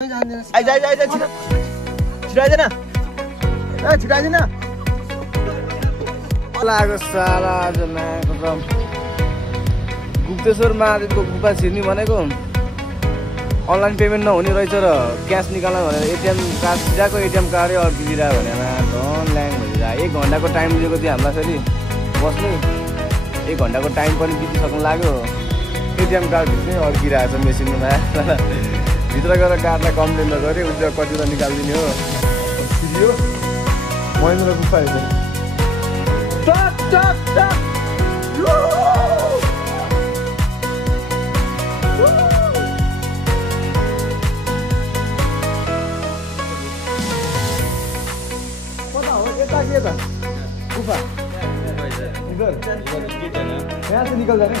गुप्तेश्वर महादेवको गुफा छिर्ने भनेको अनलाइन पेमेन्ट नहुने रहेछ र क्यास निकाल्न भनेर एटिएम कार्ड छिराको एटिएम कार्डै अड्किदिरा भनेर झन् ल्याङ भइदिएर 1 घण्टाको टाइम दिएको थियो हामीलाई फेरि बस्ने 1 घण्टाको टाइम पनि बितिसक्नु लाग्यो एटिएम कार्ड भित्रै अड्किरहेको छ मेसिनमा भित्र गएर कार्डलाई कम्प्लेन गरेँ उसले कति त निकालिदिने हो छिरियो महेन्द्र गुफा गुफा इधर यहाँ से निकल जाने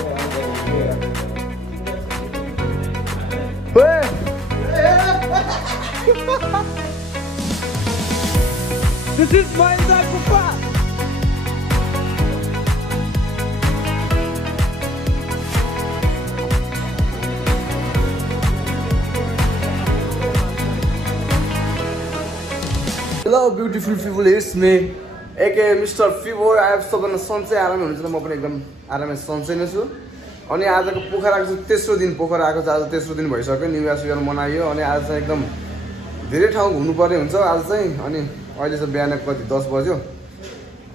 This is Mahindra Gufa. Hello beautiful people, it's me aka Mr. Fibo. I have सबैजना सन्चै आरामै हुनुहुन्छ म पनि एकदम आरामै सन्चै नै छु अनि आजको पोखराको चाहिँ तेस्रो दिन पोखरा आएको चाहिँ आज तेस्रो दिन भइसक्यो न्यू इयर मनाइयो अनि आज चाहिँ एकदम धेरै ठाउँ घुम्नु पर्ने हुन्छ आज चाहिँ अनि अहिले चाहिँ बिहान कति 10 बज्यो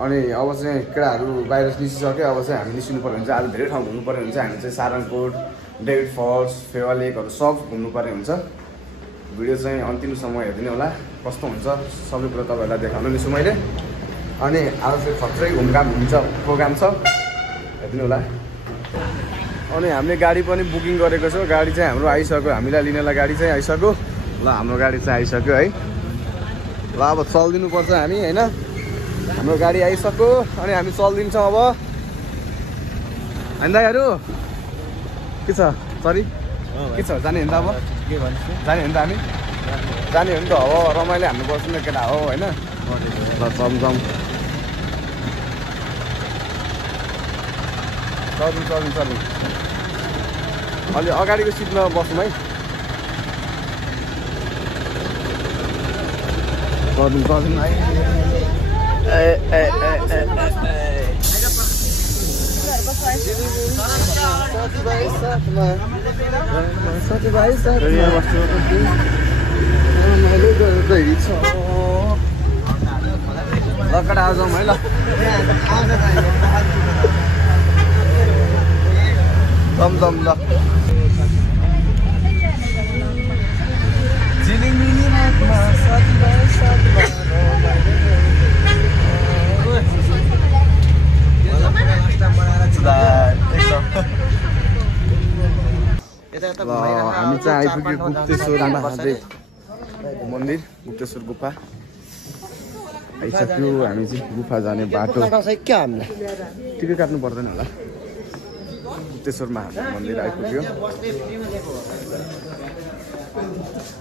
अनि अब चाहिँ केटाहरू बाहिर निस्किसक्यो अब चाहिँ हामी निस्किनु पर्ने हुन्छ आज धेरै ठाउँ घुम्नु पर्ने हुन्छ हामी चाहिँ सारङकोट डेभिड फल्स फेवा लेकहरू सब घुम्नु पर्ने हुन्छ भिडियो चाहिँ अन्तिमसम्म हेर्दिनु होला कस्तो हुन्छ सबै कुरा तपाईँहरूलाई देखाउनु निस्छु मैले अनि आज चाहिँ खत्रै घुमघाम हुन्छ प्रोग्राम छ हेर्दिनु होला अनि हामीले गाडी पनि बुकिङ गरेको छौँ गाडी चाहिँ हाम्रो आइसक्यो हामीलाई लिनलाई गाडी चाहिँ आइसक्यो ल हाम्रो गाडी चाहिँ आइसक्यो है ल अब चल्दिनु पर्छ हामी हैन हाम्रो गाडी आइसक्यो अनि हामी चल्दिन्छौँ अब दाइहरू के छ सरी के छ जाने होइन त अब के भन्छ जाने होइन त हामी जाने हो नि त अब रमाइलो हाम्रो बस्नु न केटा हो होइन ल चल्छौँ चल्नु अलि अगाडिको सिटमा बस्नु है चल्नु है साथीभाइ लकडा आउँछौँ है ल दम ल हामी चाहिँ आइपुग्यो गुप्तेश्वर महादेव मन्दिर गुप्तेश्वर गुफा आइसक्यो हामी चाहिँ गुफा जाने बाटो टिकट काट्नु पर्दैन होला गुप्तेश्वर महादेव मन्दिर आइपुग्यो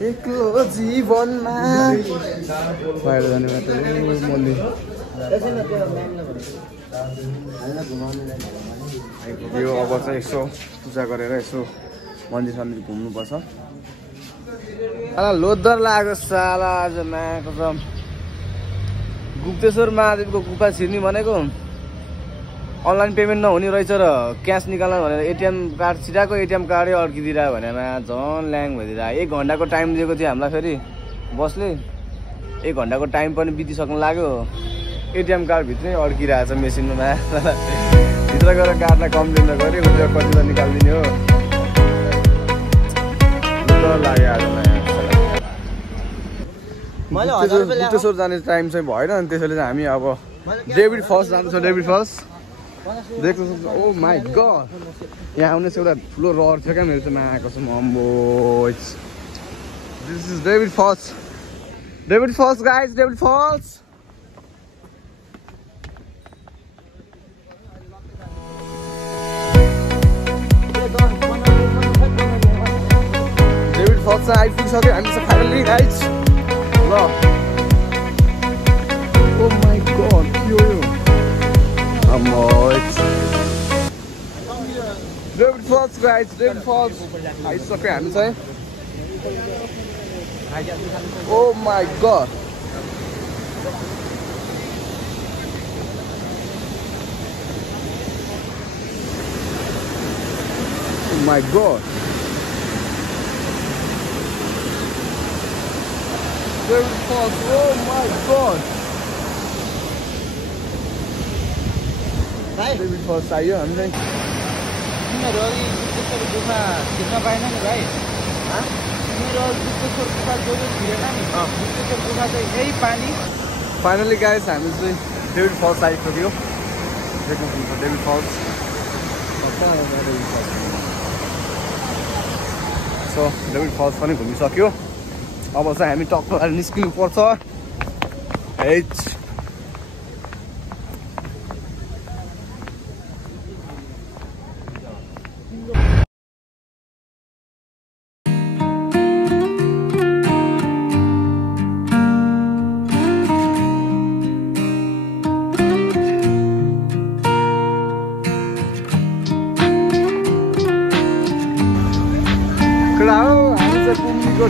एक्लो जीवनमा बाहिर जाने बाटो मन्दिर आइपुग्यो अब चाहिँ यसो पूजा गरेर यसो मन्दिर सन्दिर घुम्नुपर्छ लोदर लाग्यो साला आज माको गुप्तेश्वर महादेवको गुफा छिर्ने भनेको अनलाइन पेमेन्ट नहुने रहेछ र क्यास निकाल्न भनेर एटिएम कार्ड छिराको एटिएम कार्डै अड्किदिरा भनेर झन् ल्याङ भइदिएर 1 घण्टाको टाइम दिएको थियो हामीलाई फेरि बसले 1 घण्टाको टाइम पनि बितिसक्नु लाग्यो एटिएम कार्ड भित्रै अड्किरहेको छ मेसिनमा भित्र गएर कार्डलाई कम्प्लेन गरेँ उसले कति त निकालिदिने हो गुप्तेश्वर जाने टाइम चाहिँ भएन अनि त्यसैले चाहिँ हामी अब डेभिड फल्स जान्छौँ डेभिड फल्स देख्नु सक्छ ओ माई गड यहाँ आउने चाहिँ एउटा ठुलो रहर थियो क्या मेरो चाहिँ आएको छ अम्बो this is David falls guys David Falls Falls आइपुगिसक्यो हामी चाहिँ फाइनली गाइज ल ओ माई गड के हो यो David falls guys David Falls आइसक्यो हामी चाहिँ Oh my god. Oh my god. Very fast. Oh my god. Very fast चाहियो हामीलाई तिमीहरू अघि गुप्तेश्वर गुफा छिर्न पाएन नि भाइ तिमीहरू गुप्तेश्वर गुफा जो छिरेन नि गुप्तेश्वर गुफा चाहिँ यही पानी फाइनली गाइस हामी चाहिँ डेभिड फल्स आइसक्यो देख्नुहुन्छ डेभिड फल्स सो डेभिड फल्स पनि घुमिसक्यो अब चाहिँ हामी टक्क निस्किनु पर्छ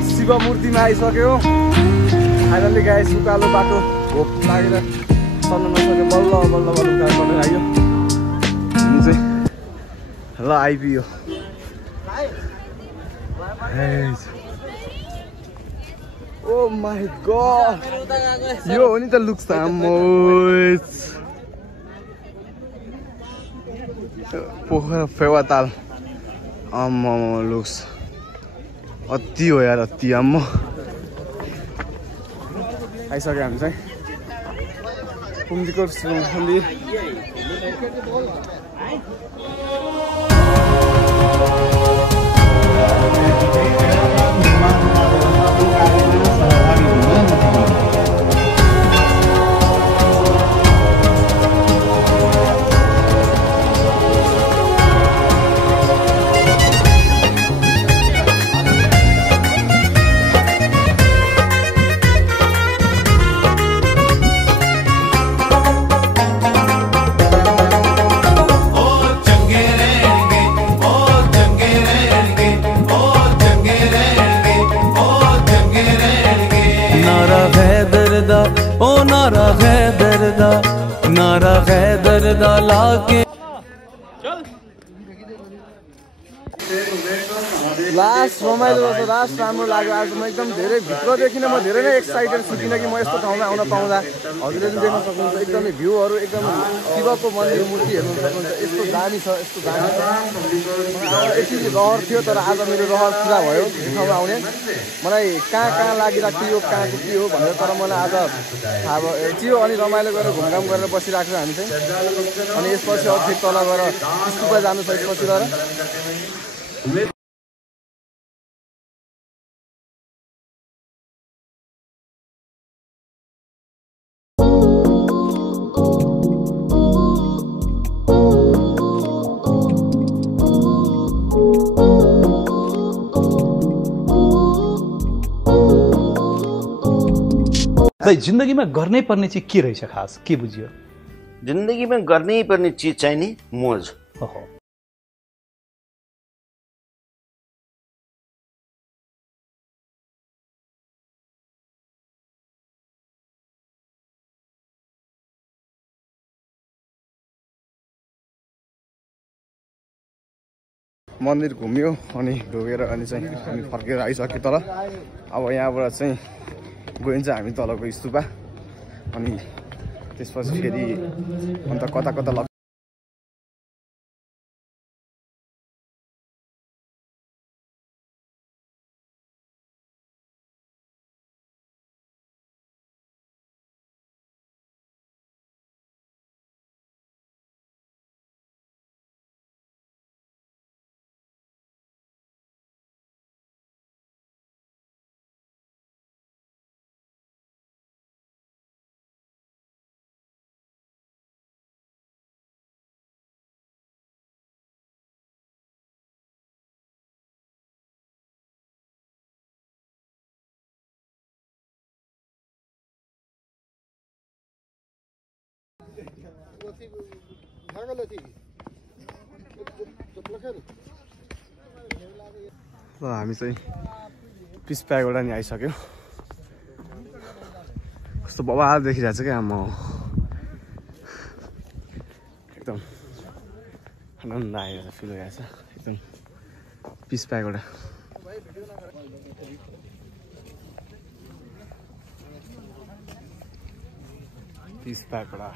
शिव मूर्तिमा आइसक्यो फाइनली गाइस उकालो बाटो भोक लागेर चल्न नसक्यो बल्ल बल्ल बल्ल उकालो आयो हामी चाहिँ ल आइपुग्यो ओ माई गॉड यो हो नि त लुक्स पोखरा फेवाताल आम्मा लुक्स अति हो यार अति आम्मा आइसक्यो हामी चाहिँ कुम्दीको शिव मन्दिर नारा हैदर दा लाके लास्ट रमाइलो त लास्ट राम्रो लाग्यो आज म एकदम धेरै भित्रदेखि नै म धेरै नै एक्साइटेड छु किनकि म यस्तो ठाउँमा आउन पाउँदा हजुरले पनि देख्न सक्नुहुन्छ एकदमै भ्यूहरू एकदम शिवको मन्दिर मूर्ति हेर्नु सक्नुहुन्छ यस्तो दामी छ यस्तो दामी छ यति रहर थियो तर आज मेरो रहर पुरा भयो यो ठाउँमा आउने मलाई कहाँ लागिरहेको थियो यो कहाँको के हो भनेर तर मलाई आज थाहा भयो चियो अनि रमाइलो गरेर घुमघाम गरेर बसिरहेको छ हामी चाहिँ अनि यसपछि अझै तल गएर स्तूपा जानु छ यसपछि गएर जिन्दगीमा गर्नै पर्ने चाहिँ के रहेछ खास के बुझ्यो जिन्दगीमा गर्नै पर्ने चिज चाहिँ नि मोज मन्दिर घुम्यो अनि ढोगेर अनि चाहिँ हामी फर्केर आइसक्यो तल अब यहाँबाट चाहिँ गइन्छ हामी तलको स्तूपा अनि त्यसपछि फेरि अन्त कता कता हामी चाहिँ पिस प्याकबाट नि आइसक्यो कस्तो बवाल देखिरहेको छ क्या म एकदम आनन्द आएर फिल भइरहेछ एकदम पिस प्याकबाट पिस प्याकबाट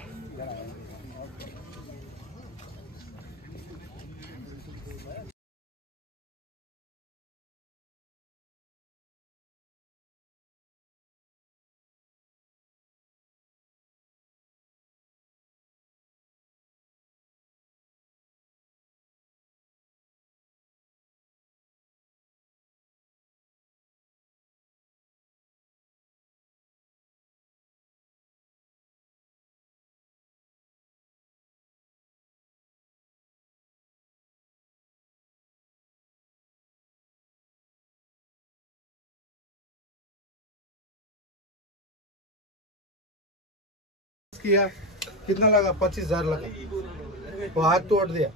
किया कितना लगा 25,000 लगा वो हाथ तोड़ दिया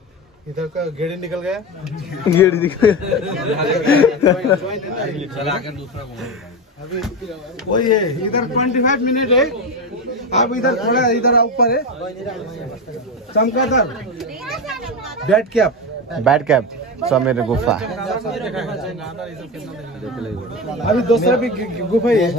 इधर का गेड़ी निकल गया वही है इधर 25 मिनट है आप इधर थोड़ा इधर ऊपर है चमकादड़ बैट कैप समेर गुफा अभी दूसरा भी गुफा ही है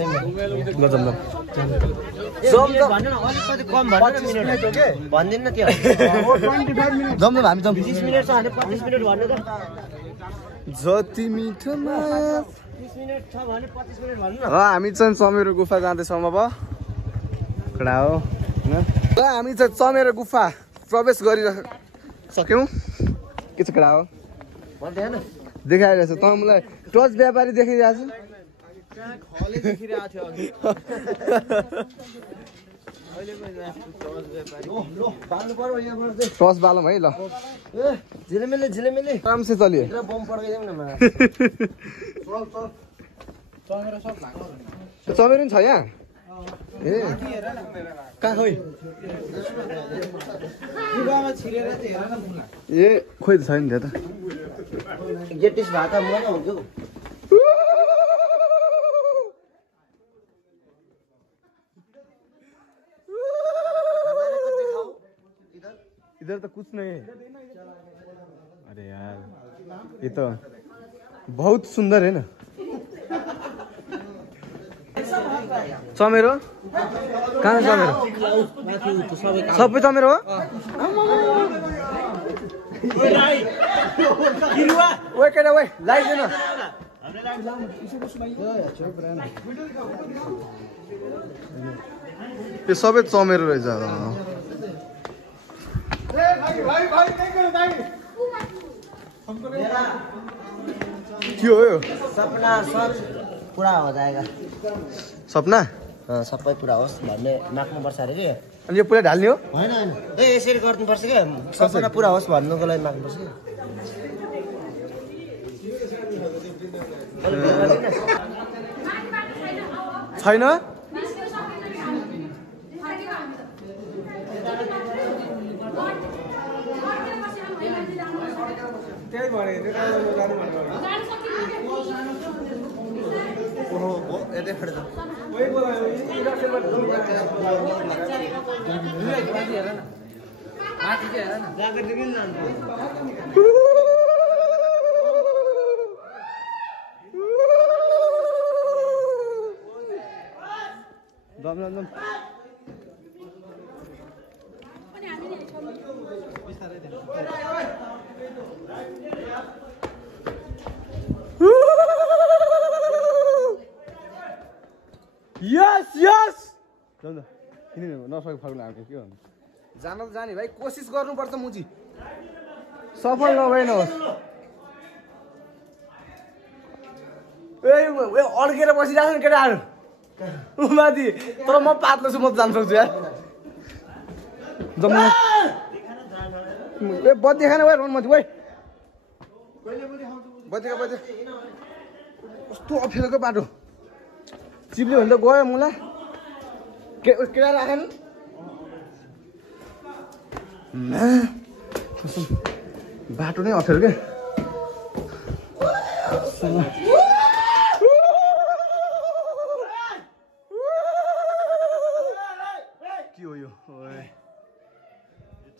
जति मिठो हामी चाहिँ चमेरो गुफा जाँदैछौँ अब कडा हो हामी चाहिँ चमेरो गुफा प्रवेश गरिसक्यौँ के चाहिँ कडा हो देखाइरहेछ त मलाई टर्च व्यापारी देखिरहेछ टर्च बालौँ है ल काम से चलिए चमेरो छ यहाँ ए कहाँ खोइ ए खोइ त छैन त गेटिस भाका मन हुन्थ्यो इधर तो कुछ नहीं है अरे यार ये तो बहुत सुंदर है ना चमेरो कहाँ छ चमेरो सबै चमेरो हो ओए केटा ओए लाइट देन यो सबै चमेरो रहेछ के हो यो सपना सब पुरा हो जाएगा सपना सबै पुरा होस् भन्ने माग्नुपर्छ अरे के अनि यो पुरा ढाल्ने हो होइन होइन ए यसरी गर्नुपर्छ क्या सपना पुरा होस् भन्नुको लागि माग्नुपर्छ छैन यस यस किन नसके फर्कला के हो जान त जाने भाइ कोसिस गर्नुपर्छ मुची सफल नभए नहोस् ए अड्केर बसिरहेको नि केटाहरू माथि तर म पातलो छु म त जान सक्छु यार जम्मा ए बत्ती खाने वाइ रोन मति वाइ बत्तीको बत्ती कस्तो अप्ठ्यारोको बाटो चिप्ल्यो भने त गयो मुला केटा राखेन बाटो नै अप्ठ्यारो क्या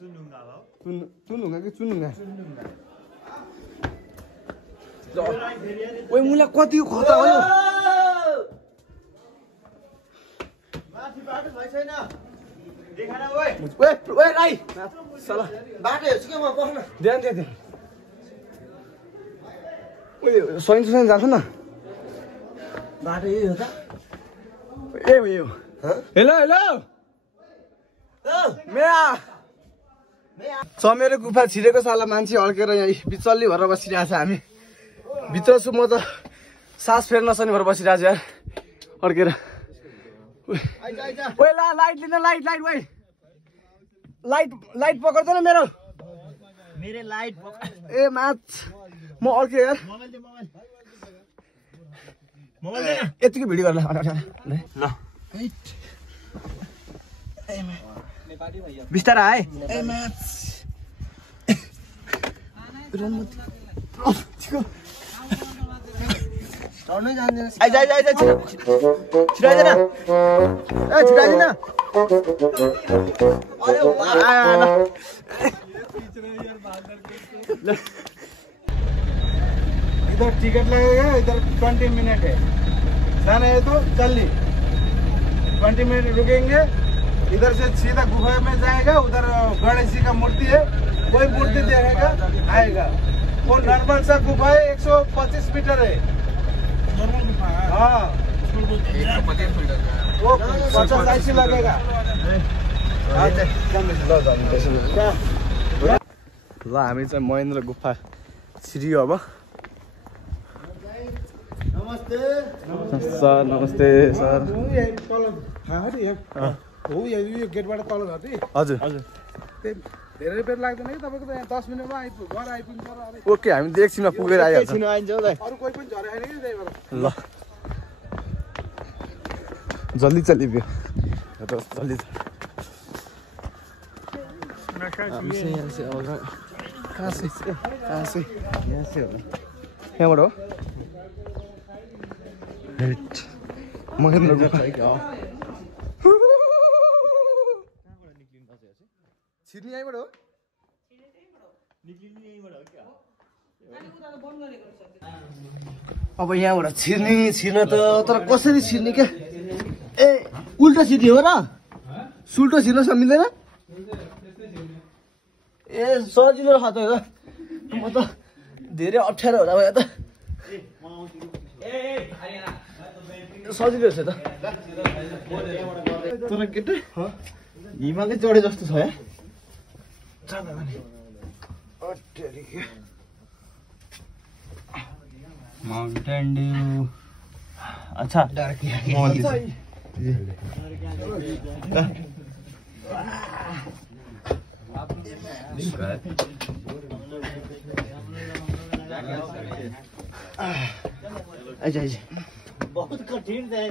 चुनुङ्गा कि चुनुङ्गा ओइ मुला कति खतरा हो यो ओइ राई सला बाटो हेर्छु के म पख्न ध्यान ओइ सैन जान्छ न बाटो यही हो त ए यो हेलो हेलो मेया चमेरो गुफा छिरेको साला मान्छे अड्केर यहाँ बिचल्ली भएर बसिरहेको छ हामी भित्र छु म त सास फेर्न नसक्ने भएर बसिरहेको छु यार अड्केर ओइ ला लाइट लिन लाइट लाइट ओइ लाइट पक्र्दैन मेरो लाइट ए माछ म अड्केँ यार यतिकै भिडियो गर्ला ल बिस्तारा है ए माछ चढ्नै जान्दैन आइज छिराइदैन ए छिराइदैन इधर टिकट लगेगा इधर 20 मिनट है जाना है तो जल्दी 20 मिनट रुकेंगे इधर से सीधा गुफा में जाएगा उधर गणेश जी का मूर्ति है कोई मूर्ति देखेगा आएगा वो नॉर्मल सा गुफा है 125 मीटर है हाँ वो 50 लगेगा ल हामी चाहिँ महेन्द्र गुफा छिरियो अब सर नमस्ते सर हो यो गेटबाट तल झर्दै हजुर धेरै बेर लाग्दैन कि तपाईँको त यहाँ 10 मिनटमा घर आइपुग्नु पर्यो ओके हामी त एकछिनमा पुगेर आइहाल्छौँ अरू कोही पनि झरे छैन कि त्यही भएर ल जल्दी चलियो जल्दी यहाँबाट हो महेन्द्र गुफा छिर्ने यहीँबाट हो अब यहाँबाट छिर्न त तर कसरी छिर्ने क्या ए उल्टा सिधी हो र सुल्टो छिर्न मिल्दैन ए सजिलो छ त म त धेरै अप्ठ्यारो होला भयो त सजिलो छ त तर केटा हिमालय चढे जस्तो छ या माउन्टेन ड्यू अच्छा बहुत कठिन है